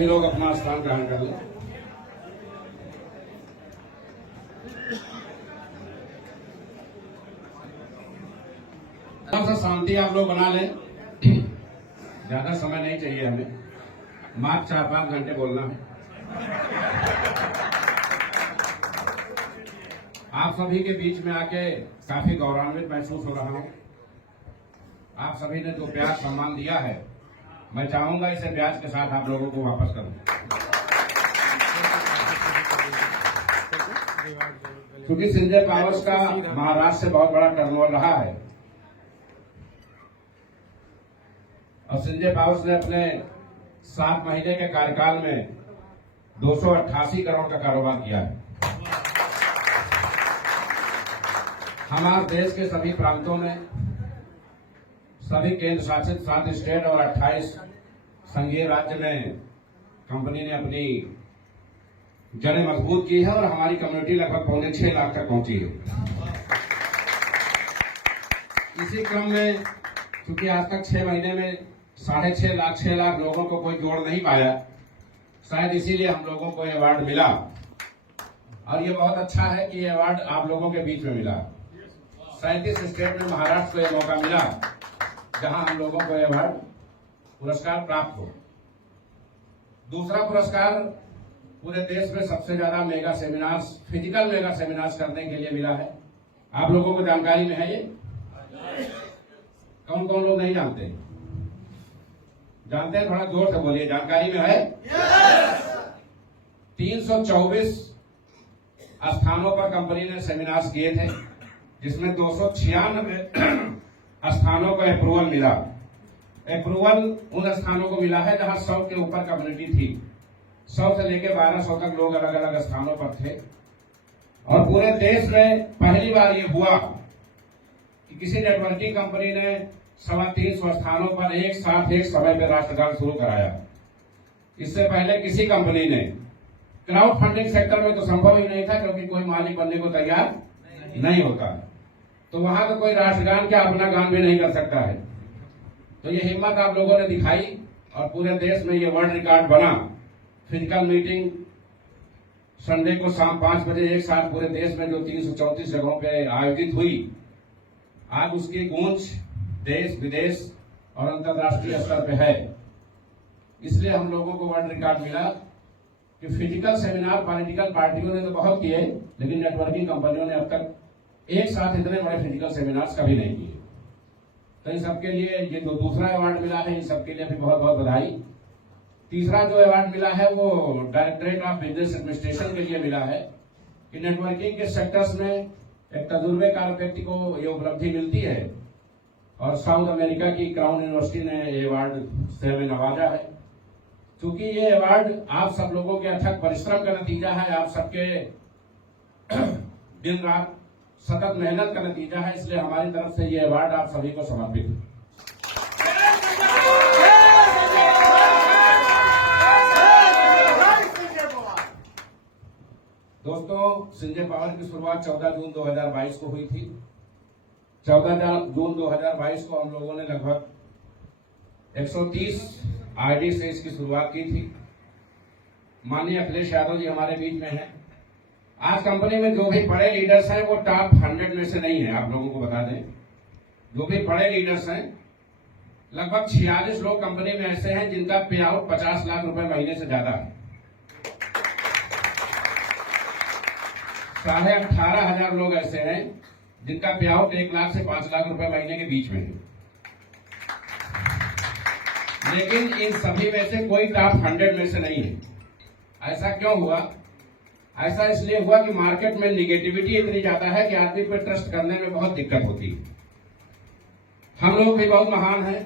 सभी लोग अपना स्थान ग्रहण कर लें। थोड़ा सा शांति आप लोग बना लें, ज्यादा समय नहीं चाहिए हमें, मात्र 4-5 घंटे बोलना है। आप सभी के बीच में आके काफी गौरवान्वित महसूस हो रहा हूं। आप सभी ने जो प्यार सम्मान दिया है, मैं चाहूंगा इसे ब्याज के साथ आप लोगों को वापस करूं। क्योंकि संजय पावर्स का महाराष्ट्र से बहुत बड़ा टर्नओवर रहा है और संजय पावर्स ने अपने 7 महीने के कार्यकाल में 288 करोड़ का कारोबार किया है। हमारे देश के सभी प्रांतों में, सभी केंद्र शासित 7 स्टेट और 28 संघीय राज्य में कंपनी ने अपनी जड़ें मजबूत की है और हमारी कम्युनिटी लगभग 6.25 लाख तक पहुंची है। इसी क्रम में क्योंकि आज तक 6 महीने में 6.5 लाख लोगों को कोई जोड़ नहीं पाया, शायद इसीलिए हम लोगों को अवार्ड मिला और ये बहुत अच्छा है कि ये अवार्ड आप लोगों के बीच में मिला। 37 स्टेट में महाराष्ट्र को यह मौका मिला जहां हम लोगों को अवार्ड पुरस्कार प्राप्त हो। दूसरा पुरस्कार पूरे देश में सबसे ज्यादा mega seminars, physical mega seminars करने के लिए मिला है। आप लोगों को जानकारी में है ये? कौन कौन लोग नहीं जानते? जानते हैं? थोड़ा जोर से बोलिए, जानकारी में है? 324 स्थानों पर कंपनी ने सेमिनार्स किए थे, जिसमें 296 स्थानों को अप्रूवल मिला। अप्रूवल उन स्थानों को मिला है जहां 100 के ऊपर कम्युनिटी थी। 100 से लेकर 1200 तक लोग अलग अलग स्थानों पर थे और पूरे देश में पहली बार ये हुआ कि किसी नेटवर्किंग कंपनी ने 350 स्थानों पर एक साथ एक समय पर राष्ट्रगान शुरू कराया। इससे पहले किसी कंपनी ने, क्राउड फंडिंग सेक्टर में तो संभव ही नहीं था क्योंकि कोई मालिक बनने को तैयार नहीं होता, तो वहां तो कोई राष्ट्रगान क्या अपना गान भी नहीं कर सकता है। तो ये हिम्मत आप लोगों ने दिखाई और पूरे देश में ये वर्ल्ड रिकॉर्ड बना। फिजिकल मीटिंग संडे को शाम 5 बजे एक साथ पूरे देश में जो 334 जगहों पे आयोजित हुई, आज उसकी गूंज देश विदेश और अंतर्राष्ट्रीय स्तर पे है। इसलिए हम लोगों को वर्ल्ड रिकॉर्ड मिला कि फिजिकल सेमिनार पॉलिटिकल पार्टियों ने तो बहुत किए, लेकिन नेटवर्किंग कंपनियों ने अब तक एक साथ इतने बड़े फिजिकल सेमिनार्स कभी नहीं किए। तो इन सबके लिए ये जो दूसरा अवार्ड मिला है, इन सबके लिए भी बहुत बहुत बधाई। तीसरा जो अवार्ड मिला है वो डायरेक्टरेट ऑफ बिजनेस एडमिनिस्ट्रेशन के लिए मिला है कि नेटवर्किंग के सेक्टर्स में एक तजुर्बेकार व्यक्ति को ये उपलब्धि मिलती है और साउथ अमेरिका की क्राउन यूनिवर्सिटी ने ये अवार्ड से हमें नवाजा है। क्योंकि ये अवार्ड आप सब लोगों के अथक परिश्रम का नतीजा है, आप सबके दिन रात सतत मेहनत का नतीजा है, इसलिए हमारी तरफ से ये अवार्ड आप सभी को समर्पित है। दोस्तों, संजय पावर की शुरुआत 14 जून 2022 को हुई थी। 14 जून 2022 को हम लोगों ने लगभग 130 आईडी से इसकी शुरुआत की थी। माननीय अखिलेश यादव जी हमारे बीच में हैं। आज कंपनी में जो भी बड़े लीडर्स हैं वो टॉप 100 में से नहीं है। आप लोगों को बता दें, जो भी बड़े लीडर्स हैं, लगभग 46 लोग कंपनी में ऐसे हैं जिनका पे आउट 50 लाख रुपए महीने से ज्यादा है। 18,500 लोग ऐसे हैं जिनका पे आउट 1 लाख से 5 लाख रुपए महीने के बीच में है। लेकिन इन सभी में से कोई टॉप 100 में से नहीं है। ऐसा क्यों हुआ? ऐसा इसलिए हुआ कि मार्केट में निगेटिविटी इतनी ज्यादा है कि आदमी पर ट्रस्ट करने में बहुत दिक्कत होती है। हम लोग भी बहुत महान हैं।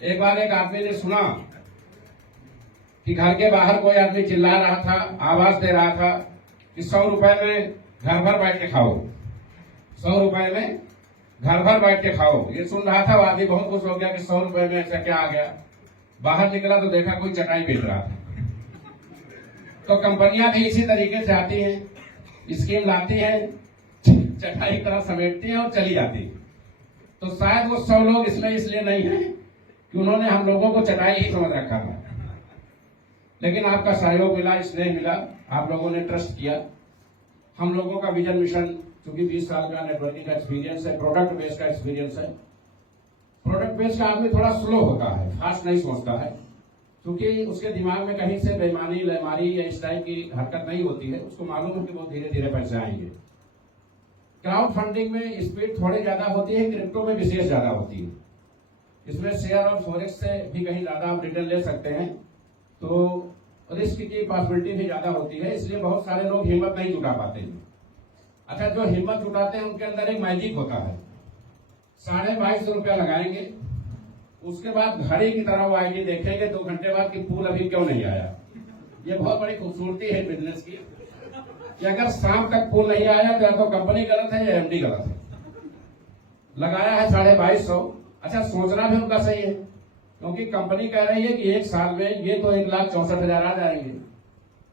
एक बार एक आदमी ने सुना कि घर के बाहर कोई आदमी चिल्ला रहा था, आवाज दे रहा था कि 100 रुपए में घर भर बैठ के खाओ, 100 रुपए में घर भर बैठ के खाओ। ये सुन रहा था, वो आदमी बहुत खुश हो गया कि 100 रुपए में ऐसा क्या आ गया। बाहर निकला तो देखा कोई चटाई बेच रहा था। तो कंपनियां भी इसी तरीके से आती हैं, स्कीम लाती हैं, चटाई की तरह समेटती हैं और चली जाती है। तो शायद वो 100 लोग इसमें इसलिए नहीं है कि उन्होंने हम लोगों को चटाई ही समझ रखा था। लेकिन आपका सहयोग मिला, स्नेह मिला, आप लोगों ने ट्रस्ट किया। हम लोगों का विजन मिशन, क्योंकि 20 साल का नेटवर्किंग का एक्सपीरियंस है, प्रोडक्ट बेस्ड का एक्सपीरियंस है। प्रोडक्ट बेस्ड का आदमी थोड़ा स्लो होता है, फास्ट नहीं सोचता है, क्योंकि उसके दिमाग में कहीं से बेईमानी, लेमारी या इस टाइप की हरकत नहीं होती है। उसको मालूम है कि बहुत धीरे धीरे पैसे आएंगे। क्राउड फंडिंग में स्पीड थोड़ी ज्यादा होती है, क्रिप्टो में विशेष ज्यादा होती है। इसमें शेयर और फॉरेक्स से भी कहीं ज्यादा आप रिटर्न ले सकते हैं, तो रिस्क की पॉसिबिलिटी भी ज्यादा होती है, इसलिए बहुत सारे लोग हिम्मत नहीं जुटा पाते हैं। अच्छा, जो हिम्मत जुटाते हैं उनके अंदर एक मैजिक होता है। 2250 रुपया लगाएंगे, उसके बाद घड़ी की तरह वो आईडी देखेंगे 2 घंटे बाद कि पूल अभी क्यों नहीं आया। ये बहुत बड़ी खूबसूरती है बिजनेस की, कि अगर शाम तक पूल नहीं आया तो या तो कंपनी गलत है या एमडी गलत है। लगाया है 2250। अच्छा, सोचना भी उनका सही है, क्योंकि कंपनी कह रही है कि 1 साल में ये तो 1,64,000 आ जाएंगे।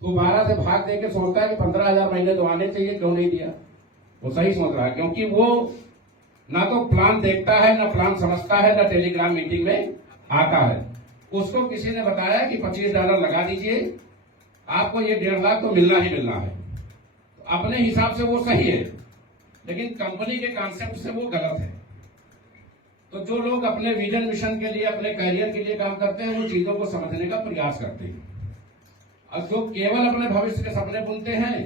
तो 12 से भाग देके सोचता है कि 15,000 महीने तो आने चाहिए, क्यों नहीं दिया। वो सही सोच रहा है, क्योंकि वो ना तो प्लान देखता है, ना प्लान समझता है, ना टेलीग्राम मीटिंग में आता है। उसको किसी ने बताया कि $25 लगा दीजिए, आपको ये 1.5 लाख तो मिलना ही मिलना है। तो अपने हिसाब से वो सही है, लेकिन कंपनी के कॉन्सेप्ट से वो गलत है। तो जो लोग अपने विजन मिशन के लिए, अपने करियर के लिए काम करते हैं, वो चीजों को समझने का प्रयास करते हैं। और जो केवल अपने भविष्य के सपने बुनते हैं,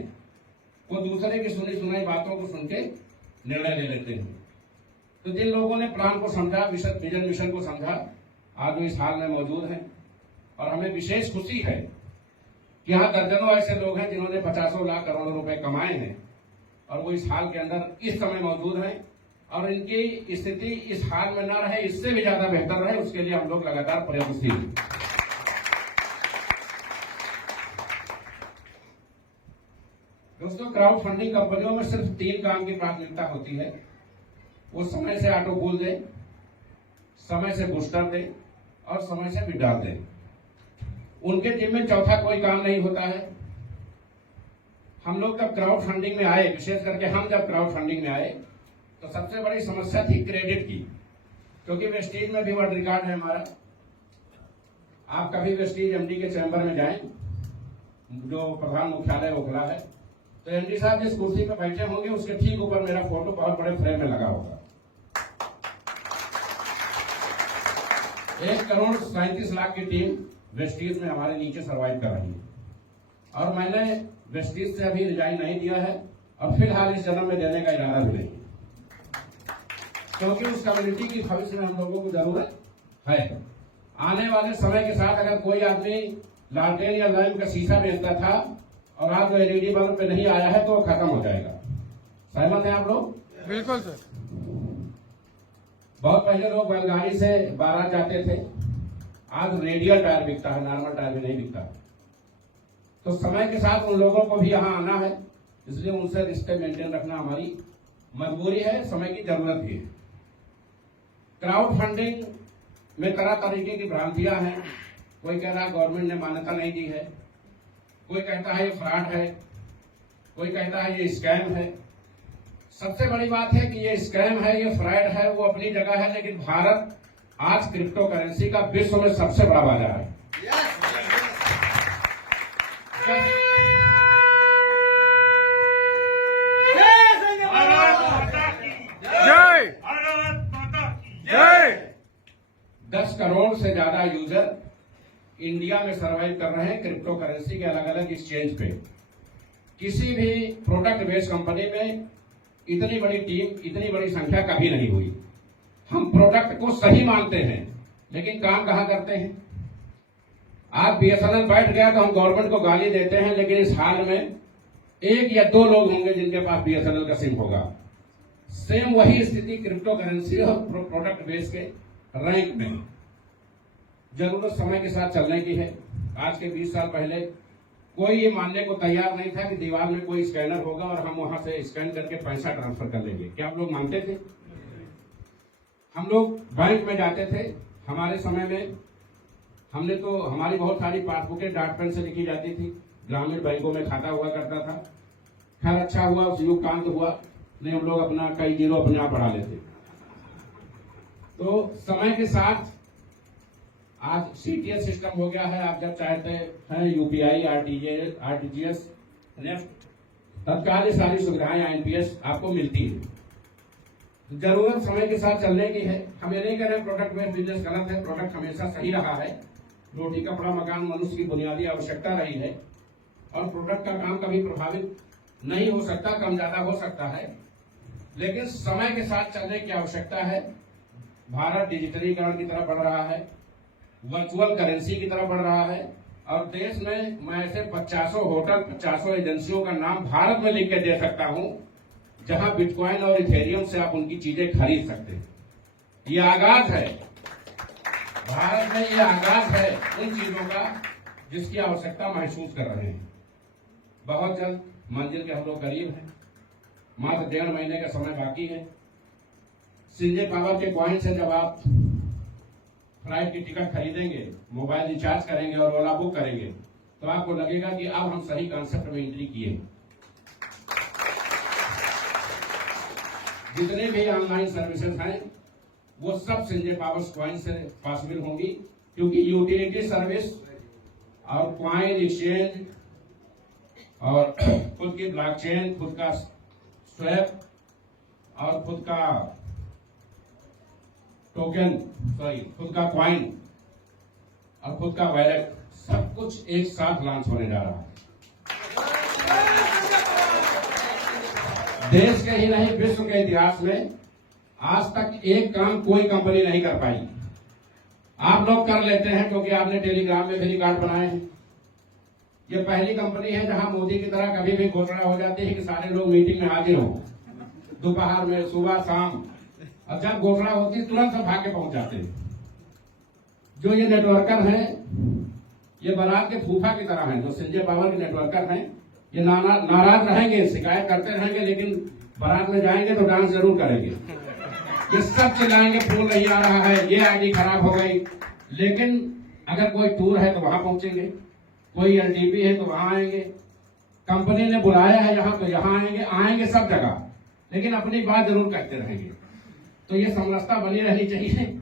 वो दूसरे की सुनी सुनाई बातों को सुन के निर्णय ले लेते हैं। तो जिन लोगों ने प्लान को समझा, विजन मिशन को समझा, आज वो इस हाल में मौजूद हैं। और हमें विशेष खुशी है कि यहाँ दर्जनों ऐसे लोग हैं जिन्होंने 50 लाख करोड़ों रुपए कमाए हैं, और वो इस हाल के अंदर इस समय मौजूद हैं। और इनकी स्थिति इस हाल में ना रहे, इससे भी ज्यादा बेहतर रहे, उसके लिए हम लोग लगातार प्रयत्नशील हैं। दोस्तों, क्राउड फंडिंग कंपनियों में सिर्फ 3 काम की प्राथमिकता होती है। वो समय से ऑटो पूल दे, समय से बूस्टर दे, और समय से विड्रॉल दे। उनके टीम में चौथा कोई काम नहीं होता है। हम लोग जब क्राउड फंडिंग में आए, विशेष करके हम जब क्राउड फंडिंग में आए, तो सबसे बड़ी समस्या थी क्रेडिट की, क्योंकि वेस्टीज में भी वर्ल्ड रिकॉर्ड है हमारा। आप कभी वेस्टीज एमडी के चैम्बर में जाएं, जो प्रधान मुख्यालय ओखला है, तो एमडी साहब जिस कुर्सी पर बैठे होंगे उसके ठीक ऊपर मेरा फोटो बहुत बड़े फ्रेम में लगा होगा। 1,37,00,000 की टीम वेस्टीज में हमारे नीचे सर्वाइव कर रही है। और मैंने वेस्टीज से अभी रिजाइन नहीं दिया है, और फिलहाल इस जन्म में देने का इरादा भी नहीं, क्योंकि उस कम्युनिटी की भविष्य में हम लोगों को जरूरत है। आने वाले समय के साथ अगर कोई आदमी लालटेन या लैंप का शीशा बेचता था और आज वो एलईडी बल्ब पे नहीं आया है, तो वो खत्म हो जाएगा। सहमत है आप लोग? बिल्कुल सर। बहुत पहले लोग बैलगाड़ी से बारात जाते थे, आज रेडियल टायर बिकता है, नॉर्मल टायर भी नहीं बिकता। तो समय के साथ उन लोगों को भी यहाँ आना है, इसलिए उनसे रिश्ते मेंटेन रखना हमारी मजबूरी है, समय की जरूरत भी है। क्राउड फंडिंग में तरह तरीके की भ्रांतियां हैं। कोई कह रहा है गवर्नमेंट ने मान्यता नहीं दी है, कोई कहता है ये फ्रॉड है, कोई कहता है ये स्कैम है। सबसे बड़ी बात है कि ये स्कैम है, ये फ्रॉड है, वो अपनी जगह है, लेकिन भारत आज क्रिप्टो करेंसी का विश्व में सबसे बड़ा बाजार है। जय 10 करोड़ से ज्यादा यूजर इंडिया में सर्वाइव कर रहे हैं क्रिप्टो करेंसी के अलग अलग एक्सचेंज पे। किसी भी प्रोडक्ट बेस्ड कंपनी में इतनी बड़ी टीम, इतनी बड़ी संख्या कभी नहीं हुई। हम प्रोडक्ट को सही मानते हैं, लेकिन काम कहां करते हैं। आज बीएसएनएल बैठ गया तो हम गवर्नमेंट को गाली देते हैं, लेकिन इस हाल में 1 या 2 लोग होंगे जिनके पास बीएसएनएल का सिम होगा। सेम वही स्थिति क्रिप्टो करेंसी और प्रोडक्ट बेस के रैंक में। जरूरत समय के साथ चलने की है। आज के 20 साल पहले कोई ये मानने को तैयार नहीं था कि दीवार में कोई स्कैनर होगा और हम वहां से स्कैन करके पैसा ट्रांसफर कर लेंगे। क्या आप लोग मानते थे? हम लोग बैंक में जाते थे। हमारे समय में हमने तो हमारी बहुत सारी पासबुकें डाक पेन से लिखी जाती थी। ग्रामीण बैंकों में खाता हुआ करता था। खैर अच्छा हुआ उस युग का अंत हुआ, नहीं हम लोग अपना कई जीरो अपने आप बढ़ा लेते। तो समय के साथ आज CTS सिस्टम हो गया है। आप जब चाहते हैं UPI, RTGS, नेफ्ट, तत्काल ये सारी सुविधाएं INPS आपको मिलती है। जरूरत समय के साथ चलने की है। हम ये नहीं कह रहे प्रोडक्ट में बिजनेस गलत है, प्रोडक्ट हमेशा सही रहा है। रोटी कपड़ा मकान मनुष्य की बुनियादी आवश्यकता रही है और प्रोडक्ट का काम कभी प्रभावित नहीं हो सकता, कम ज्यादा हो सकता है, लेकिन समय के साथ चलने की आवश्यकता है। भारत डिजिटलीकरण की तरफ बढ़ रहा है, वर्चुअल करेंसी की तरफ बढ़ रहा है और देश में मैं ऐसे 50 होटल, 50 एजेंसियों का नाम भारत में लिख के दे सकता हूं जहां बिटकॉइन और इथेरियम से आप उनकी चीजें खरीद सकते हैं। ये आगाज है, भारत में ये आगाज है उन चीजों का जिसकी आवश्यकता महसूस कर रहे हैं। बहुत जल्द मंजिल के हम लोग करीब हैं, मात्र 1.5 महीने का समय बाकी है। संजय पावर के कॉइन से जब आप फ्लाइट की टिकट खरीदेंगे, मोबाइल रिचार्ज करेंगे और ओला बुक करेंगे तो आपको लगेगा कि अब हम सही कॉन्सेप्ट में एंट्री किए। जितने भी ऑनलाइन सर्विसेज हैं वो सब संजय पावर कॉइन से पॉसिबल होंगी, क्योंकि यूटिलिटी सर्विस और कॉइन एक्सचेंज और खुद की ब्लॉकचेन, खुद का स्वैप और खुद का टोकन, खुद का कॉइन और खुद का वैलेट, सब कुछ एक साथ लॉन्च होने जा रहा है। देश के ही नहीं विश्व के इतिहास में आज तक एक काम कोई कंपनी नहीं कर पाई। आप लोग कर लेते हैं क्योंकि आपने टेलीग्राम में भी रिकॉर्ड बनाए हैं। ये पहली कंपनी है जहां मोदी की तरह कभी भी घोषणा हो जाती है कि सारे लोग मीटिंग में हाजिर हो, दोपहर में, सुबह, शाम, और जब घोषणा होती है तुरंत सब भाग के पहुंच जाते हैं। जो ये नेटवर्कर हैं ये बारात के फूफा की तरह हैं। जो संजय पावर के नेटवर्कर हैं ये नाराज रहेंगे, शिकायत करते रहेंगे, लेकिन बारात में जाएंगे तो डांस जरूर करेंगे। ये सब चिल्लाएंगे फूल नहीं आ रहा है, ये आईडी खराब हो गई, लेकिन अगर कोई टूर है तो वहां पहुंचेंगे, कोई LTP है तो वहां आएंगे, कंपनी ने बुलाया है यहाँ तो यहाँ आएंगे सब जगह, लेकिन अपनी बात जरूर कहते रहेंगे। तो ये समरसता बनी रहनी चाहिए,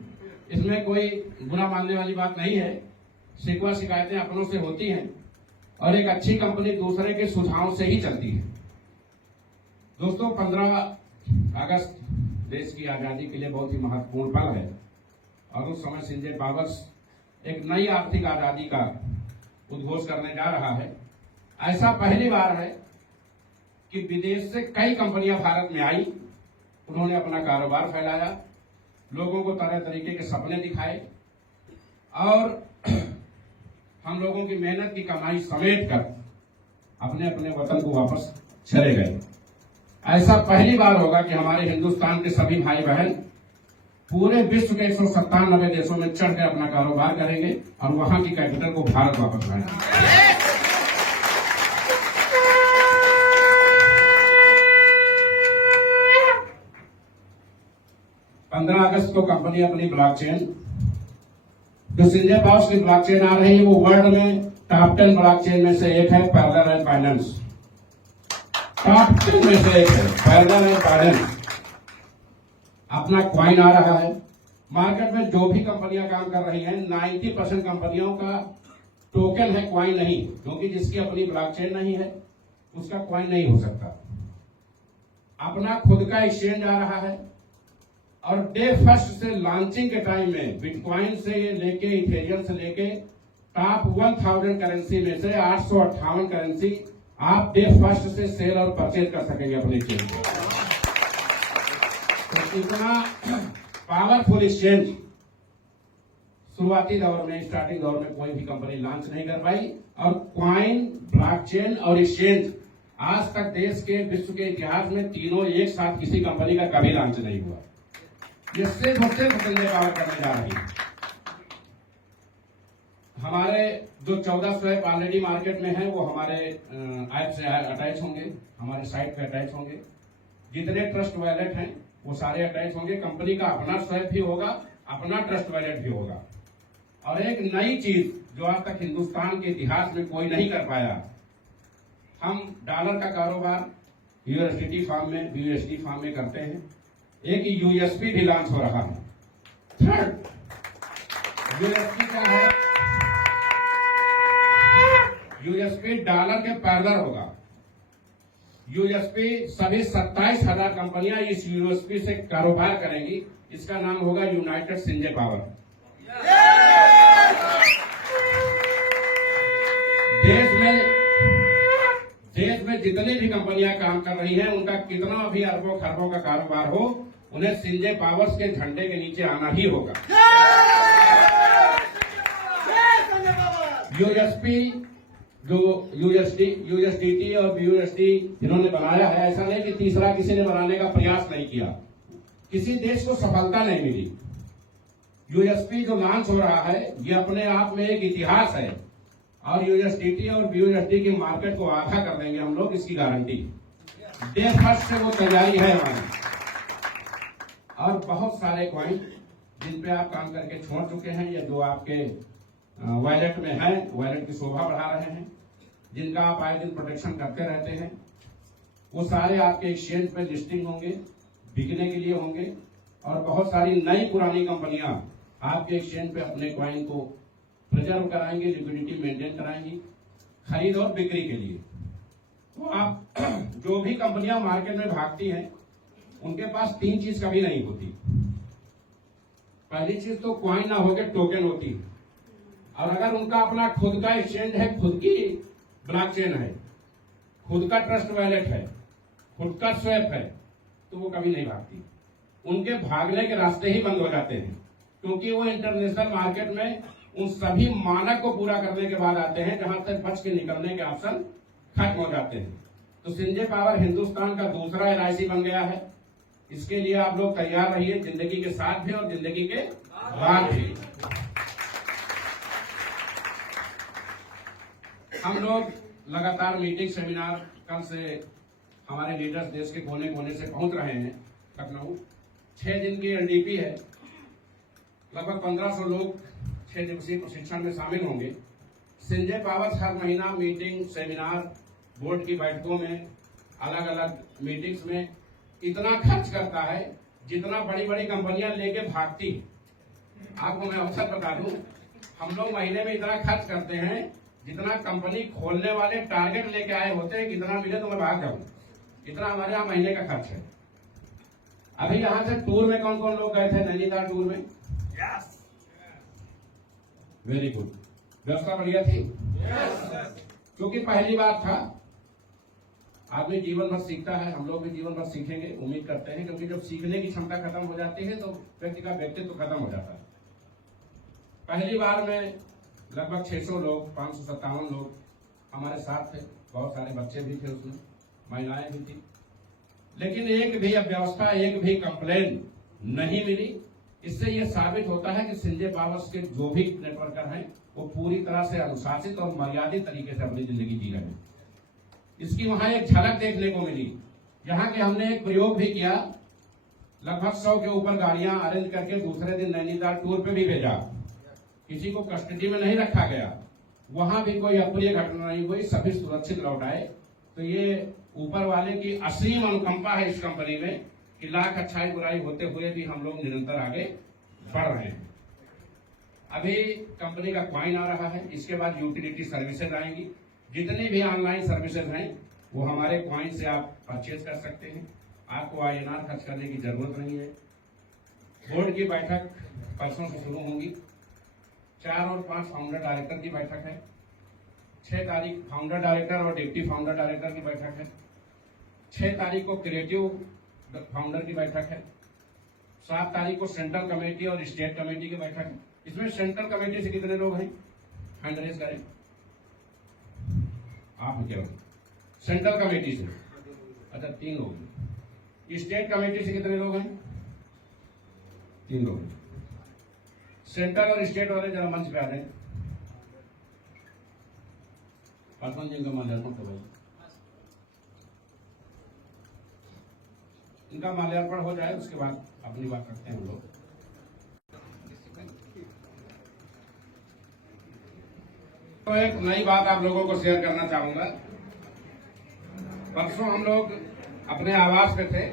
इसमें कोई बुरा मानने वाली बात नहीं है। शिकवा शिकायतें अपनों से होती हैं और एक अच्छी कंपनी दूसरे के सुझाव से ही चलती है। दोस्तों, 15 अगस्त देश की आजादी के लिए बहुत ही महत्वपूर्ण पल है और उस समय संजय पावर एक नई आर्थिक आजादी का उद्घोष करने जा रहा है। ऐसा पहली बार है कि विदेश से कई कंपनियां भारत में आई, उन्होंने अपना कारोबार फैलाया, लोगों को तरह तरीके के सपने दिखाए और हम लोगों की मेहनत की कमाई समेट कर अपने अपने वतन को वापस चले गए। ऐसा पहली बार होगा कि हमारे हिंदुस्तान के सभी भाई बहन पूरे विश्व के 197 देशों में चढ़ कर अपना कारोबार करेंगे और वहां की कैपिटल को भारत वापस लाएंगे। 15 अगस्त को कंपनी अपनी ब्लॉकचेन, जो संजय पावर की ब्लॉकचेन आ रही है वो वर्ल्ड में टॉप 10 ब्लॉकचेन में से एक है। पैरेलल एंड फाइनेंस टॉप 10 में से एक है। पैरेलल एंड फाइनेंस अपना कॉइन आ रहा है। मार्केट में जो भी कंपनियां काम कर रही हैं 90% कंपनियों का टोकन है, कॉइन नहीं, क्योंकि जिसकी अपनी ब्लॉकचेन नहीं है उसका कॉइन नहीं हो सकता। अपना खुद का एक्सचेंज आ रहा है और डे फर्स्ट से लॉन्चिंग के टाइम में बिटकॉइन से लेके इथेरियम से लेके टॉप 1000 करेंसी में से 858 करेंसी आप डे फर्स्ट से सेल और परचेज कर सकेंगे अपने एक्सचेंज को। तो इतना पावरफुल एक्सचेंज शुरुआती दौर में, स्टार्टिंग दौर में कोई भी कंपनी लॉन्च नहीं कर पाई। और कॉइन, ब्लॉकचेन और एक्सचेंज आज तक देश के, विश्व के इतिहास में तीनों एक साथ किसी कंपनी का कभी लॉन्च नहीं हुआ। ये सिर्फ संजय पावर करने जा रही है। हमारे जो 14 स्वैप ऑलरेडी मार्केट में है वो हमारे ऐप से अटैच होंगे, हमारे साइट पे अटैच होंगे। जितने ट्रस्ट वैलेट हैं वो सारे अटैच होंगे। कंपनी का अपना स्वैप भी होगा, अपना ट्रस्ट वैलेट भी होगा। और एक नई चीज जो आज तक हिंदुस्तान के इतिहास में कोई नहीं कर पाया, हम डॉलर का कारोबार यूएसडी फॉर्म में करते हैं। एक यूएसपी भी लॉन्च हो रहा है। थर्ड, यूएसपी क्या है? यूएसपी डॉलर के पैरेलल होगा। यूएसपी सभी 27,000 कंपनियां इस यूएसपी से कारोबार करेंगी। इसका नाम होगा यूनाइटेड सिंजे पावर। देश में जितनी भी कंपनियां काम कर रही हैं, उनका कितना भी अरबों खरबों का कारोबार हो, उन्हें सिंजे पावर्स के झंडे के नीचे आना ही होगा। यूएसपी जो यूएसडीटी और यूएसडी इन्होंने बनाया है, ऐसा नहीं कि तीसरा किसी ने बनाने का प्रयास नहीं किया। किसी देश को सफलता नहीं मिली। यूएसपी जो लॉन्च हो रहा है, ये अपने आप में एक इतिहास है और यूएसडीटी और यूएसडी की मार्केट को आधा कर देंगे हम लोग, इसकी गारंटी डे फर्स्ट से वो तैयारी है हमारी। और बहुत सारे कॉइन जिन पे आप काम करके छोड़ चुके हैं या जो आपके वॉलेट में है, वॉलेट की शोभा बढ़ा रहे हैं, जिनका आप आए दिन प्रोटेक्शन करते रहते हैं, वो सारे आपके एक्सचेंज पे लिस्टिंग होंगे, बिकने के लिए होंगे। और बहुत सारी नई पुरानी कंपनियां आपके एक्सचेंज पे अपने कॉइन को प्रिजर्व कराएंगे, लिक्विडिटी मेंटेन कराएंगी, खरीद और बिक्री के लिए। तो आप जो भी कंपनियां मार्केट में भागती हैं, उनके पास 3 चीज कभी नहीं होती। पहली चीज तो कॉइन ना होकर टोकन होती है, और अगर उनका अपना खुद का एक्सचेंज है, खुद की ब्लॉकचेन है, खुद का ट्रस्ट वैलेट है, खुद का स्वैप है, तो वो कभी नहीं भागती। उनके भागने के रास्ते ही बंद हो जाते हैं, क्योंकि वो इंटरनेशनल मार्केट में उन सभी मानक को पूरा करने के बाद आते हैं जहां से बच के निकलने के ऑप्शन खत्म हो जाते हैं। तो सिंजे पावर हिंदुस्तान का दूसरा एलआईसी बन गया है। इसके लिए आप लोग तैयार रहिए, जिंदगी के साथ भी और जिंदगी के बाद भी। हम लोग लगातार मीटिंग सेमिनार, कल से हमारे लीडर्स देश के कोने कोने से पहुंच रहे हैं लखनऊ। 6 दिन की एलडीपी है, लगभग 1500 लोग 6 दिवसीय प्रशिक्षण में शामिल होंगे। सिंजे पावर हर महीना मीटिंग सेमिनार, बोर्ड की बैठकों में, अलग अलग मीटिंग्स में इतना खर्च करता है जितना बड़ी बड़ी कंपनियां लेके भागती। आपको मैं अवसर बता दूं, हम लोग महीने में इतना खर्च करते हैं जितना कंपनी खोलने वाले टारगेट लेके आए होते हैं, कितना मिले तो मैं भाग जाऊं, इतना हमारे यहाँ महीने का खर्च है। अभी यहाँ से टूर में कौन कौन लोग गए थे? नैनीताल टूर में? Very good. व्यवस्था बढ़िया थी? क्योंकि पहली बार था। आदमी जीवन भर सीखता है, हम लोग भी जीवन भर सीखेंगे, उम्मीद करते हैं, क्योंकि जब सीखने की क्षमता खत्म हो जाती है तो व्यक्ति का व्यक्तित्व खत्म हो जाता है। पहली बार में लगभग 600 लोग, 557 लोग हमारे साथ थे। बहुत सारे बच्चे भी थे उसमें, महिलाएं भी थी, लेकिन एक भी अव्यवस्था, एक भी कंप्लेन नहीं मिली। इससे यह साबित होता है कि सिंजे पावर्स के जो भी नेटवर्कर हैं वो पूरी तरह से अनुशासित और मर्यादित तरीके से अपनी जिंदगी जी रहे हैं। इसकी वहां एक झलक देखने को मिली। यहाँ के हमने एक प्रयोग भी किया, लगभग 100 के ऊपर गाड़ियां अरेंज करके दूसरे दिन नैनीताल टूर पे भी भेजा। किसी को कस्टडी में नहीं रखा गया, वहां भी कोई अप्रिय घटना नहीं हुई, सभी सुरक्षित लौट आए। तो ये ऊपर वाले की असीम अनुकंपा है इस कंपनी में कि लाख अच्छाई बुराई होते हुए भी हम लोग निरंतर आगे बढ़ रहे हैं। अभी कंपनी का कॉइन आ रहा है, इसके बाद यूटिलिटी सर्विसेज आएंगी। जितनी भी ऑनलाइन सर्विसेज हैं वो हमारे कॉइन से आप परचेज कर सकते हैं। आपको INR खर्च करने की जरूरत नहीं है। बोर्ड की बैठक परसों से शुरू होंगी। 4 और 5 फाउंडर डायरेक्टर की बैठक है। 6 तारीख फाउंडर डायरेक्टर और डिप्टी फाउंडर डायरेक्टर की बैठक है। 6 तारीख को क्रिएटिव फाउंडर की बैठक है। 7 तारीख को सेंट्रल कमेटी और स्टेट कमेटी की बैठक है। इसमें सेंट्रल कमेटी से कितने लोग हैं? हैंड रेज करें। आप क्या सेंट्रल कमेटी से? अच्छा, 3 लोग। स्टेट कमेटी से कितने लोग हैं? 3 लोग। सेंट्रल और स्टेट वाले जरा मंच पे आ जाए। पासवान जी का माल्यार्पण तो भाई, इनका माल्यार्पण हो जाए उसके बाद अपनी बात करते हैं हम लोग। तो एक नई बात आप लोगों को शेयर करना चाहूंगा। परसों हम लोग अपने आवास पे थे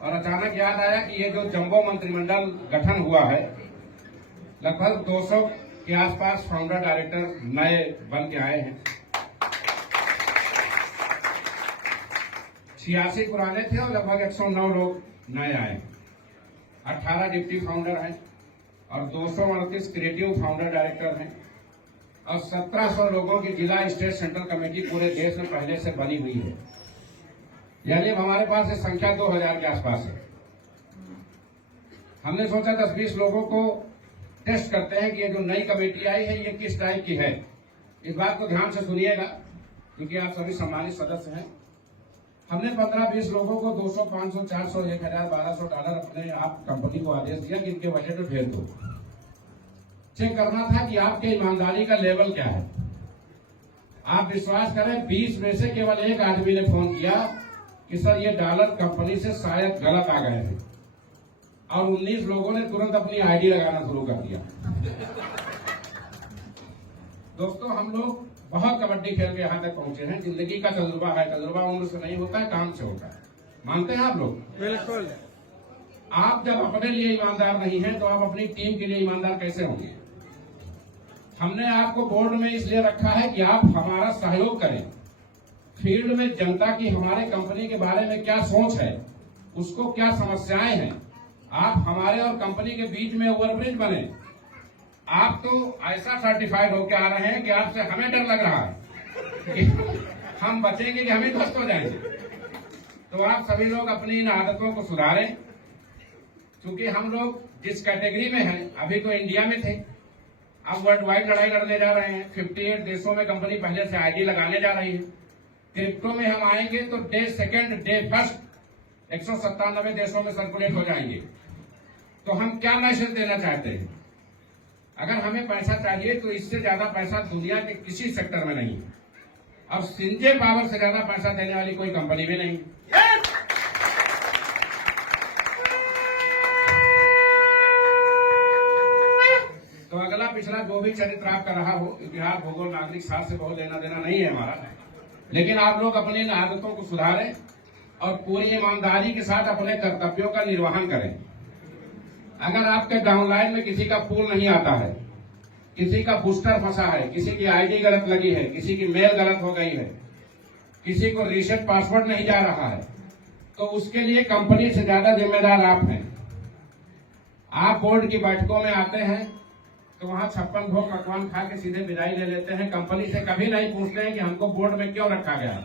और अचानक याद आया कि ये जो जंबो मंत्रिमंडल गठन हुआ है, लगभग 200 के आसपास फाउंडर डायरेक्टर नए बन के आए हैं। 86 पुराने थे और लगभग 109 लोग नए आए। 18 डिप्टी फाउंडर हैं और 238 क्रिएटिव फाउंडर डायरेक्टर हैं और 1700 लोगों की जिला स्टेट सेंट्रल कमेटी पूरे देश में पहले से बनी हुई है। यानी अब हमारे पास ये संख्या 2000 के आसपास है। हमने सोचा 10-20 लोगों को टेस्ट करते हैं कि ये जो नई कमेटी आई है ये किस टाइप की है। इस बात को ध्यान से सुनिएगा क्योंकि आप सभी सम्मानित सदस्य हैं। हमने 15-20 लोगों को 200, 500, 400, 1000, $1200 अपने आप कंपनी को आदेश दिया कि इनके बजट में भेज दो। चेक करना था कि आपके ईमानदारी का लेवल क्या है। आप विश्वास करें 20 में से केवल एक आदमी ने फोन किया कि सर ये डॉलर कंपनी से शायद गलत आ गए हैं और 19 लोगों ने तुरंत अपनी आईडी लगाना शुरू कर दिया। दोस्तों हम लोग बहुत कबड्डी खेल के यहाँ तक पहुंचे हैं। जिंदगी का तजुर्बा है। तजुर्बा उम्र से नहीं होता है, काम से होता है। मानते हैं आप लोग? बिल्कुल। आप जब अपने लिए ईमानदार नहीं हैं तो आप अपनी टीम के लिए ईमानदार कैसे होंगे? हमने आपको बोर्ड में इसलिए रखा है कि आप हमारा सहयोग करें। फील्ड में जनता की हमारे कंपनी के बारे में क्या सोच है, उसको क्या समस्याएं हैं, आप हमारे और कंपनी के बीच में ओवरब्रिज बने। आप तो ऐसा सर्टिफाइड होकर आ रहे हैं कि आपसे हमें डर लग रहा है कि हम बचेंगे कि हमें ध्वस्त हो जाएंगे। तो आप सभी लोग अपनी इन आदतों को सुधारें। क्योंकि हम लोग जिस कैटेगरी में हैं, अभी तो इंडिया में थे, अब वर्ल्ड वाइड लड़ाई लड़ने जा रहे हैं। 58 देशों में कंपनी पहले से आईडी लगाने जा रही है। क्रिप्टो में हम आएंगे तो डे सेकेंड, डे फर्स्ट 197 देशों में सर्कुलेट हो जाएंगे। तो हम क्या मैसेज देना चाहते हैं? अगर हमें पैसा चाहिए तो इससे ज्यादा पैसा दुनिया के किसी सेक्टर में नहीं। अब सिंजे पावर से ज्यादा पैसा देने वाली कोई कंपनी भी नहीं। तो अगला पिछला जो भी चरित्र आपका रहा हो, इतिहास, भूगोल, नागरिक शास्त्र से बहुत लेना देना नहीं है हमारा, लेकिन आप लोग अपनी इन आदतों को सुधारें और पूरी ईमानदारी के साथ अपने कर्तव्यों का निर्वहन करें। अगर आपके डाउनलाइन में किसी का पूल नहीं आता है, किसी का बूस्टर फंसा है, किसी की आईडी गलत लगी है, किसी की मेल गलत हो गई है, किसी को रीसेट पासवर्ड नहीं जा रहा है, तो उसके लिए कंपनी से ज्यादा जिम्मेदार आप हैं। आप बोर्ड की बैठकों में आते हैं तो वहां 56 भोग पकवान खा के सीधे विदाई ले लेते हैं। कंपनी से कभी नहीं पूछते हैं कि हमको बोर्ड में क्यों रखा गया,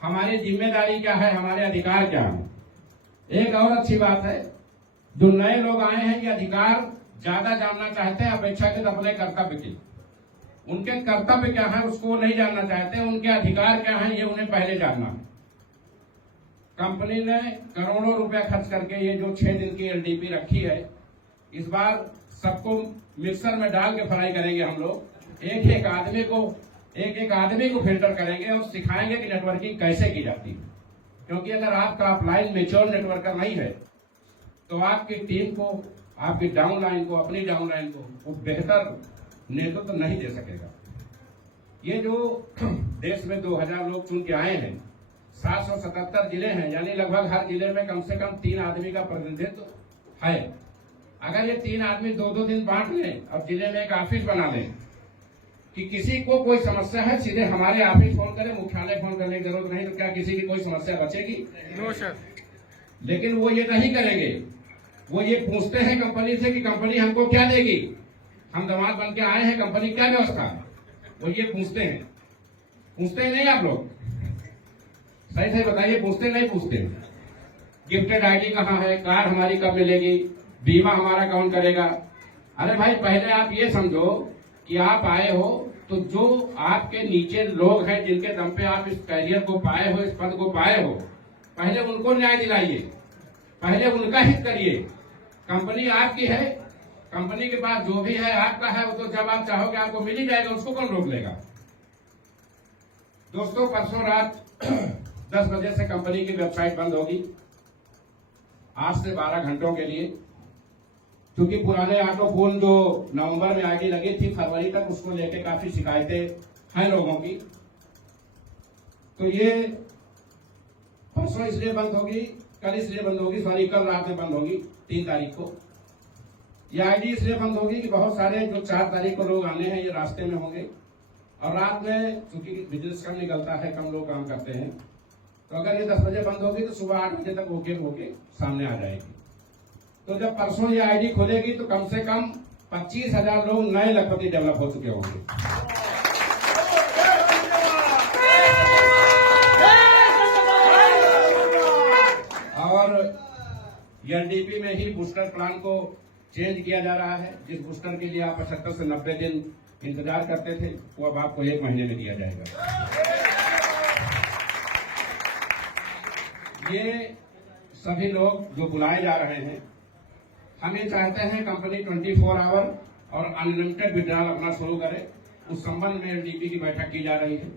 हमारी जिम्मेदारी क्या है, हमारे अधिकार क्या है। एक और अच्छी बात है, जो नए लोग आए हैं ये अधिकार ज्यादा जानना चाहते हैं अपेक्षाकृत अपने कर्तव्य की। उनके कर्तव्य क्या है उसको वो नहीं जानना चाहते, उनके अधिकार क्या है ये उन्हें पहले जानना। कंपनी ने करोड़ों रुपया खर्च करके ये जो 6 दिन की एलडीपी रखी है, इस बार सबको मिक्सर में डाल के फ्राई करेंगे। हम लोग एक एक आदमी को फिल्टर करेंगे और सिखाएंगे कि नेटवर्किंग कैसे की जाती है। क्योंकि अगर आपका अपलाइन मेच्योर नेटवर्कर नहीं है तो आपकी टीम को, आपकी डाउनलाइन को, अपनी डाउनलाइन को वो बेहतर नेतृत्व तो नहीं दे सकेगा। ये जो देश में 2000 लोग चुन के आए हैं, 777 जिले हैं, यानी लगभग हर जिले में कम से कम 3 आदमी का प्रतिनिधित्व है। अगर ये 3 आदमी 2-2 दिन बांट लें और जिले में एक ऑफिस बना लें कि किसी को कोई समस्या है सीधे हमारे ऑफिस फोन करें, मुख्यालय फोन करने की जरूरत नहीं, तो क्या किसी की कोई समस्या बचेगी? No sir. लेकिन वो ये नहीं करेंगे। वो ये पूछते हैं कंपनी से कि कंपनी हमको क्या देगी, हम दामाद बन के आए हैं, कंपनी क्या व्यवस्था, वो ये पूछते हैं। पूछते नहीं आप लोग? सही सही बताइए, पूछते नहीं पूछते? गिफ्टेड आईडी कहाँ है, कार हमारी कब मिलेगी, बीमा हमारा कौन करेगा? अरे भाई पहले आप ये समझो कि आप आए हो तो जो आपके नीचे लोग हैं जिनके दम पे आप इस कैरियर को पाए हो, इस पद को पाए हो, पहले उनको न्याय दिलाइए, पहले उनका हित करिए। कंपनी आपकी है, कंपनी के पास जो भी है आपका है, वो तो जब आप चाहोगे आपको मिल ही जाएगा, उसको कौन रोक लेगा? दोस्तों परसों रात 10 बजे से कंपनी की वेबसाइट बंद होगी, आज से 12 घंटों के लिए। क्योंकि पुराने ऑटो फोन जो नवंबर में आईडी लगी थी, फरवरी तक उसको लेके काफी शिकायतें हैं लोगों की। तो ये परसों इसलिए बंद होगी, कल इसलिए बंद होगी, सॉरी कल रात में बंद होगी 3 तारीख को। ये आईडी इसलिए बंद होगी कि बहुत सारे जो 4 तारीख को लोग आने हैं ये रास्ते में होंगे और रात में चूंकि बिजनेस कम निकलता है, कम लोग काम करते हैं, तो अगर ये 10 बजे बंद होगी तो सुबह 8 बजे तक ओके होके सामने आ जाएगी। तो जब परसों ये आईडी खुलेगी तो कम से कम 25,000 लोग नए लखपति डेवलप हो चुके होंगे। और एनडीपी में ही बूस्टर प्लान को चेंज किया जा रहा है। जिस बूस्टर के लिए आप 75 से 90 दिन इंतजार करते थे वो अब आपको 1 महीने में दिया जाएगा। ये सभी लोग जो बुलाए जा रहे हैं, हम ये चाहते हैं कंपनी 24 आवर और अनलिमिटेड विड्रॉल अपना शुरू करे। उस संबंध में एलडीपी की बैठक की जा रही है।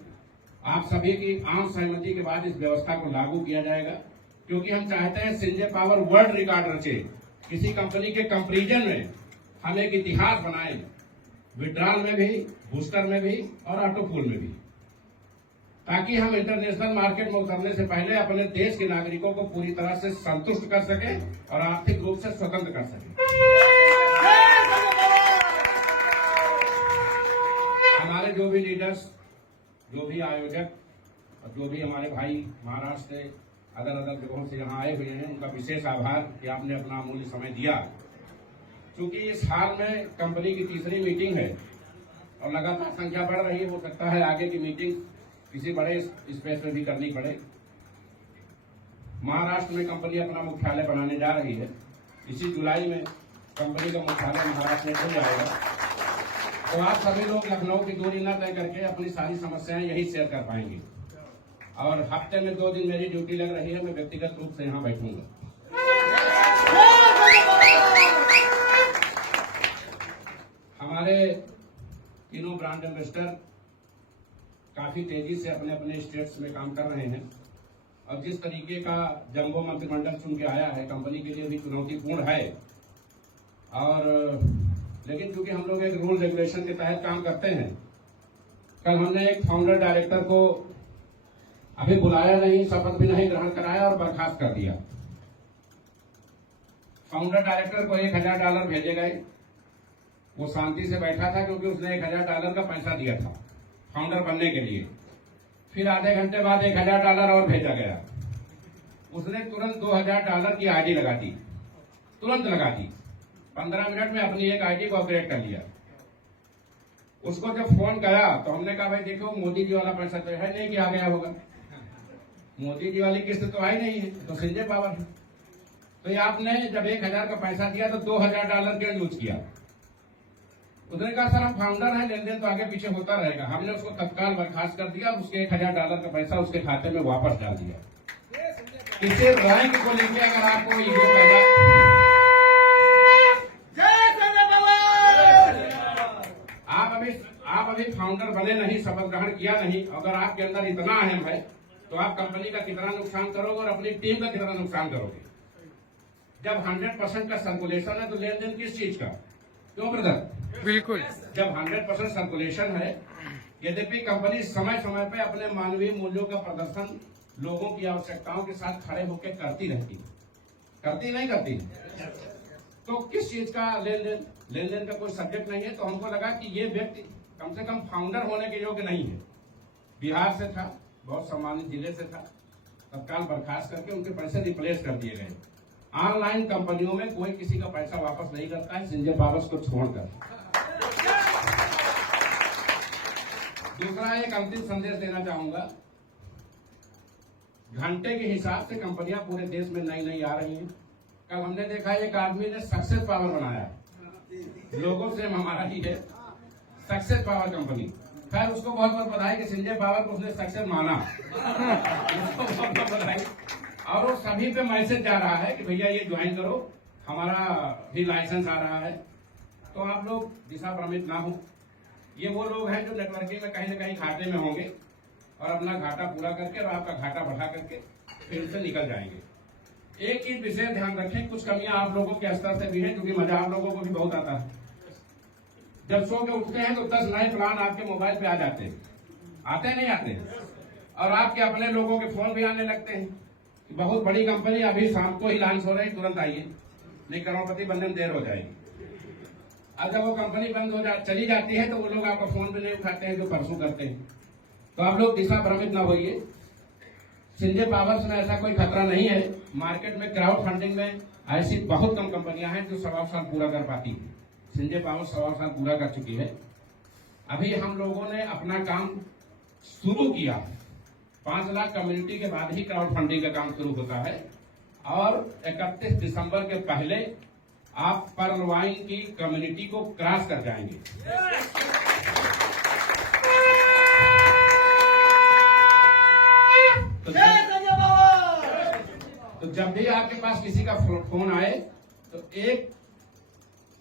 आप सभी की आम सहमति के बाद इस व्यवस्था को लागू किया जाएगा, क्योंकि हम चाहते हैं संजय पावर वर्ल्ड रिकॉर्ड रचे, किसी कंपनी के कंपैरिजन में हम एक इतिहास बनाए, विड्रॉल में भी, बूस्टर में भी और ऑटोपूल में भी, ताकि हम इंटरनेशनल मार्केट में उतरने से पहले अपने देश के नागरिकों को पूरी तरह से संतुष्ट कर सके और आर्थिक रूप से स्वतंत्र कर सके। हमारे जो भी लीडर्स, जो भी आयोजक और जो भी हमारे भाई महाराष्ट्र से, अलग जगहों से यहाँ आए हुए हैं, उनका विशेष आभार कि आपने अपना अमूल्य समय दिया। क्योंकि इस हाल में कंपनी की तीसरी मीटिंग है और लगातार संख्या बढ़ रही है। हो सकता है आगे की मीटिंग किसी बड़े स्पेस में भी करनी पड़े। महाराष्ट्र में कंपनी अपना मुख्यालय बनाने जा रही है। इसी जुलाई में कंपनी का मुख्यालय महाराष्ट्र में खुल जाएगा। तो आप सभी लोग लखनऊ की दूरी न तय करके अपनी सारी समस्याएं यही शेयर कर पाएंगे। और हफ्ते में 2 दिन मेरी ड्यूटी लग रही है, मैं व्यक्तिगत रूप से यहाँ बैठूंगा। हमारे तीनों ब्रांड एम्बेसडर काफी तेजी से अपने अपने स्टेट्स में काम कर रहे हैं और जिस तरीके का जंबो मंत्रिमंडल चुन के आया है, कंपनी के लिए भी चुनौतीपूर्ण है। और लेकिन क्योंकि हम लोग एक रूल रेगुलेशन के तहत काम करते हैं, कल हमने एक फाउंडर डायरेक्टर को अभी बुलाया नहीं, शपथ भी नहीं ग्रहण कराया और बर्खास्त कर दिया। फाउंडर डायरेक्टर को $1,000 भेजे गए। वो शांति से बैठा था क्योंकि उसने $1,000 का पैसा दिया था फाउंडर बनने के लिए। फिर आधे घंटे बाद $1,000 और भेजा गया। उसने तुरंत $2,000 की आईडी लगा दी, तुरंत लगा दी। 15 मिनट में अपनी एक आईडी को अपग्रेड कर लिया। उसको जब फोन करा तो हमने कहा भाई देखो, मोदी जी वाला पैसा तो है नहीं कि आ गया होगा, मोदी जी वाली किस्त तो आई नहीं है, तो संजय पावर है। तो ये आपने जब 1,000 का पैसा दिया तो $2,000 क्यों यूज किया? उसने कहा सर हम फाउंडर हैं, लेन देन तो आगे पीछे होता रहेगा। हमने उसको तत्काल बर्खास्त कर दिया, उसके $1,000 का पैसा उसके खाते में वापस डाल दिया। इसे रैंक को लेकर अगर आपको ईगो पैदा, आप अभी फाउंडर बने नहीं, शपथ ग्रहण किया नहीं, अगर आपके अंदर इतना अहम है तो आप कंपनी का कितना नुकसान करोगे और अपनी टीम का कितना नुकसान करोगे। जब 100% का सर्कुलेशन है तो लेन देन किस चीज का? क्यों ब्रदर? बिल्कुल। जब 100% सर्कुलेशन है, यद्यपि कंपनी समय समय पे अपने मानवीय मूल्यों का प्रदर्शन लोगों की आवश्यकताओं के साथ खड़े होकर करती रहती, करती नहीं करती, तो किस चीज का लेन देन? लेन देन का कोई सब्जेक्ट नहीं है। तो हमको लगा कि ये व्यक्ति कम से कम फाउंडर होने के योग्य नहीं है। बिहार से था, बहुत सम्मानित जिले से था, तत्काल बर्खास्त करके उनके पैसे रिप्लेस कर दिए गए। ऑनलाइन कंपनियों में कोई किसी का पैसा वापस नहीं करता है, संजय पावर्स को छोड़कर। दूसरा एक अंतिम संदेश देना चाहूंगा, घंटे के हिसाब से कंपनियां पूरे देश में नई नई आ रही हैं। कल हमने देखा एक आदमी ने सक्सेस पावर बनाया, लोगों से हमारा ही है, सक्सेस पावर कंपनी। खैर उसको बहुत बहुत बधाई कि संजय पावर को उसने सक्सेस माना, उसको बहुत बहुत बधाई। और वो सभी पे मैसेज जा रहा है कि भैया ये ज्वाइन करो, हमारा भी लाइसेंस आ रहा है। तो आप लोग दिशा भ्रमित ना हो। ये वो लोग हैं जो नेटवर्किंग में कहीं न कहीं घाटे में होंगे और अपना घाटा पूरा करके और आपका घाटा बढ़ा करके फिर से निकल जाएंगे। एक चीज विशेष ध्यान रखें, कुछ कमियां आप लोगों के स्तर से भी है, क्योंकि मजा आप लोगों को भी बहुत आता है। जब सो के उठते हैं तो 10 नए प्लान आपके मोबाइल पे आ जाते हैं, आते नहीं आते, और आपके अपने लोगों के फोन भी आने लगते हैं। बहुत बड़ी कंपनी अभी शाम को ही लॉन्च हो रही, तुरंत आइए, नहीं करोड़पति बनने में देर हो जाएगी। अब जब वो कंपनी बंद हो चली जाती है तो वो लोग आपका फोन भी नहीं उठाते हैं जो परसों करते हैं। तो आप लोग दिशा भ्रमित ना होइए। संजय पावर्स में ऐसा कोई खतरा नहीं है। मार्केट में क्राउड फंडिंग में ऐसी बहुत कम कंपनियां हैं जो 1.25 साल पूरा कर पाती है। संजय पावर्स 1.25 साल पूरा कर चुकी है। अभी हम लोगों ने अपना काम शुरू किया। 5 लाख कम्युनिटी के बाद ही क्राउड फंडिंग का काम शुरू होता है और 31 दिसंबर के पहले आप पर्ल वाइन की कम्युनिटी को क्रॉस कर जाएंगे। तो जब भी आपके पास किसी का फोन आए तो एक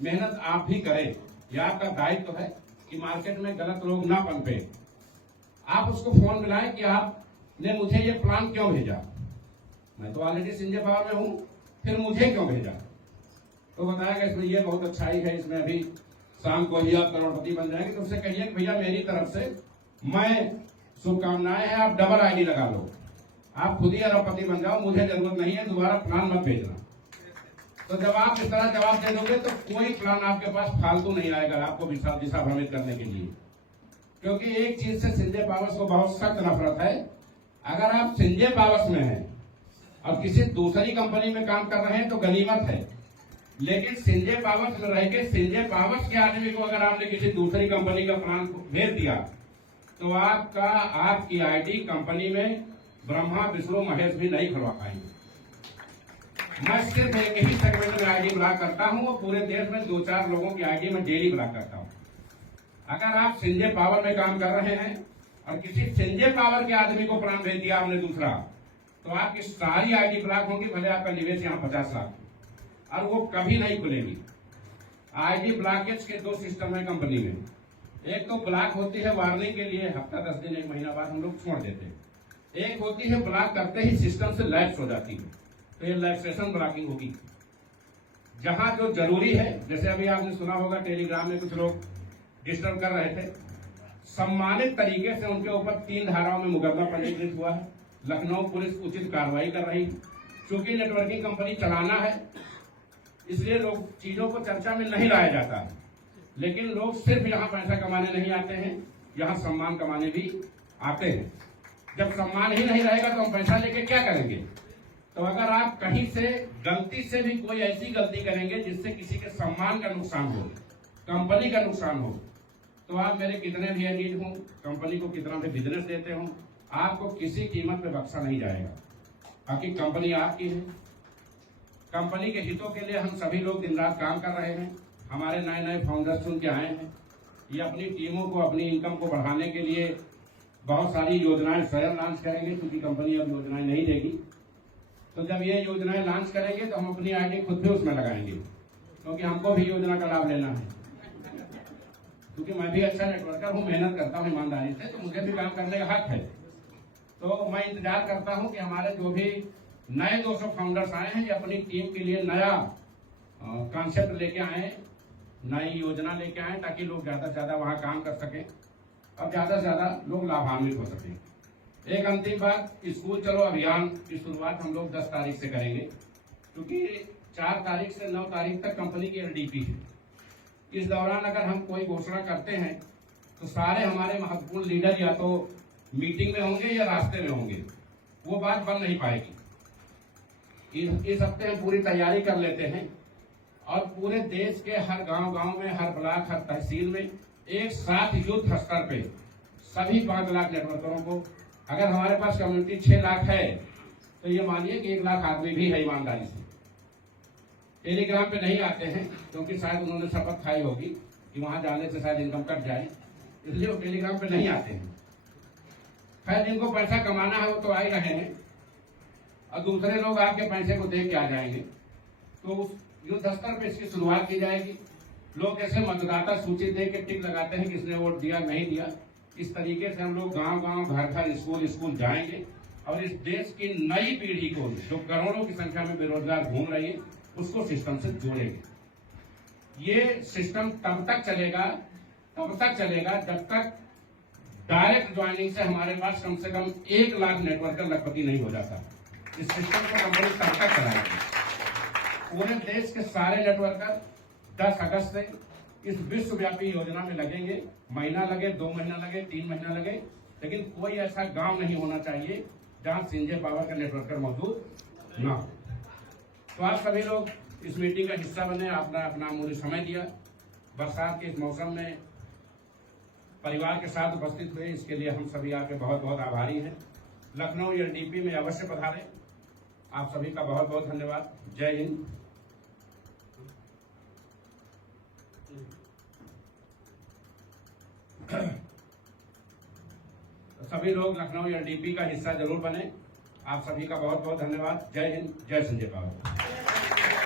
मेहनत आप भी करें। यह आपका दायित्व है कि मार्केट में गलत लोग ना पनपे। आप उसको फोन मिलाएं कि आपने मुझे ये प्लान क्यों भेजा। मैं तो ऑलरेडी संजय पावर में हूं, फिर मुझे क्यों भेजा। तो बताया कि इसमें ये बहुत अच्छाई है, इसमें अभी शाम को ही आप करोड़पति बन जाएंगे। तो उससे कहिए कि भैया मेरी तरफ से मैं शुभकामनाएं हैं, आप डबल आईडी लगा लो, आप खुद ही अरबपति बन जाओ, मुझे जरूरत नहीं है, दोबारा प्लान मत भेजना। तो जब आप इस तरह जवाब दे दोगे तो कोई प्लान आपके पास फालतू नहीं आएगा आपको दिशा भ्रमित करने के लिए। क्योंकि एक चीज से संजय पावर्स को बहुत सख्त नफरत है। अगर आप संजय पावर्स में हैं और किसी दूसरी कंपनी में काम कर रहे हैं तो गनीमत है, लेकिन संजय पावर्स में रह के संजय पावर्स के आदमी को अगर आपने किसी दूसरी कंपनी का प्लान भेज दिया तो आपकी आईडी कंपनी में ब्रह्मा विष्णु महेश भी नहीं खुलवा पाएंगे। मैं सिर्फ एक ही सेगमेंट में आईडी ब्लॉक करता हूं और पूरे देश में 2-4 लोगों की आईडी में डेली ब्लॉक करता हूं। अगर आप संजय पावर में काम कर रहे हैं और किसी संजय पावर के आदमी को प्लान भेज दिया आपने दूसरा, तो आपकी सारी आईडी ब्लॉक होगी, भले आपका निवेश यहाँ 50 लाख, और वो कभी नहीं खुलेगी। आईडी ब्लॉकेज के 2 सिस्टम है कंपनी में। एक तो ब्लॉक होती है वार्निंग के लिए, हफ्ता 10 दिन 1 महीना बाद हम लोग छोड़ देते हैं। एक होती है ब्लॉक करते ही सिस्टम से लैप्स हो जाती है, तो ये लैप्सेशन ब्लॉकिंग होगी। जहां जो जरूरी है, जैसे अभी आपने सुना होगा टेलीग्राम में कुछ लोग डिस्टर्ब कर रहे थे, सम्मानित तरीके से उनके ऊपर 3 धाराओं में मुकदमा पंजीकृत हुआ है। लखनऊ पुलिस उचित कार्रवाई कर रही है। चूंकि नेटवर्किंग कंपनी चलाना है इसलिए लोग चीजों को चर्चा में नहीं लाया जाता है, लेकिन लोग सिर्फ यहाँ पैसा कमाने नहीं आते हैं, यहाँ सम्मान कमाने भी आते हैं। जब सम्मान ही नहीं रहेगा तो हम पैसा लेके क्या करेंगे। तो अगर आप कहीं से गलती से भी कोई ऐसी गलती करेंगे जिससे किसी के सम्मान का नुकसान हो, कंपनी का नुकसान हो, तो आप मेरे कितने भी अजीज हों, कंपनी को कितना भी बिजनेस देते हों, आपको किसी कीमत पे बख्शा नहीं जाएगा। बाकी कंपनी आपकी है। कंपनी के हितों के लिए हम सभी लोग दिन रात काम कर रहे हैं। हमारे नए फाउंडर्स चुन के आए हैं। ये अपनी टीमों को, अपनी इनकम को बढ़ाने के लिए बहुत सारी योजनाएं स्वयं लॉन्च करेंगे, क्योंकि कंपनी अब योजनाएं नहीं देगी। तो जब ये योजनाएं लॉन्च करेंगे तो हम अपनी आईडी खुद भी उसमें लगाएंगे, क्योंकि हमको भी योजना का लाभ लेना है। क्योंकि मैं भी अच्छा नेटवर्कर हूँ, मेहनत करता हूँ ईमानदारी से, तो मुझे भी काम करने का हक है। तो मैं इंतजार करता हूँ कि हमारे जो भी नए 200 फाउंडर्स आए हैं, ये अपनी टीम के लिए नया कॉन्सेप्ट लेके आए, नई योजना लेके आए, ताकि लोग ज्यादा से ज्यादा वहाँ काम कर सकें और ज्यादा से ज्यादा लोग लाभान्वित हो सकें। एक अंतिम बात, स्कूल चलो अभियान की शुरुआत हम लोग 10 तारीख से करेंगे, क्योंकि 4 तारीख से 9 तारीख तक कंपनी की LDP है। इस दौरान अगर हम कोई घोषणा करते हैं तो सारे हमारे महत्वपूर्ण लीडर या तो मीटिंग में होंगे या रास्ते में होंगे, वो बात बन नहीं पाएगी। इस हफ्ते हम पूरी तैयारी कर लेते हैं और पूरे देश के हर गांव में, हर ब्लॉक, हर तहसील में एक साथ युद्ध स्तर पे सभी 5 लाख नेटवर्करों को, अगर हमारे पास कम्युनिटी 6 लाख है तो ये मानिए कि 1 लाख आदमी भी है ईमानदारी से। टेलीग्राम पे नहीं आते हैं क्योंकि शायद उन्होंने शपथ खाई होगी कि वहां जाने से शायद इनकम कट जाए, इसलिए वो टेलीग्राम पे नहीं आते हैं। खैर, जिनको पैसा कमाना है वो तो आ ही रहे हैं और दूसरे लोग आपके पैसे को देख के आ जाएंगे। तो उस युद्ध स्तर पे इसकी शुरुआत की जाएगी। लोग जैसे मतदाता सूची देख के टिक लगाते हैं किसने वोट दिया नहीं दिया, इस तरीके से हम लोग गांव-गांव, घर-घर, स्कूल जाएंगे और इस देश की नई पीढ़ी को, जो करोड़ों की संख्या में बेरोजगार घूम रही है, उसको सिस्टम से जोड़ेंगे। ये सिस्टम तब तक चलेगा जब तक डायरेक्ट ज्वाइनिंग से हमारे पास कम से कम 1 लाख नेटवर्कर लखपति नहीं हो जाता। इस सिस्टम को कंपनी तब तक चलाएगी। पूरे देश के सारे नेटवर्कर 10 अगस्त से इस विश्वव्यापी योजना में लगेंगे। महीना लगे, 2 महीना लगे, 3 महीना लगे, लेकिन कोई ऐसा गांव नहीं होना चाहिए जहां संजय पावर का नेटवर्कर मौजूद ना हो। तो आप सभी लोग इस मीटिंग का हिस्सा बने, आपने अपना अमूल्य समय दिया। बरसात के इस मौसम में परिवार के साथ उपस्थित हुए, इसके लिए हम सभी आपके बहुत बहुत आभारी हैं। लखनऊ एलडीपी में अवश्य पधारें। आप सभी का बहुत बहुत धन्यवाद। जय हिंद। सभी लोग लखनऊ एलडीपी का हिस्सा जरूर बने। आप सभी का बहुत बहुत धन्यवाद। जय हिंद, जय संजय पावर।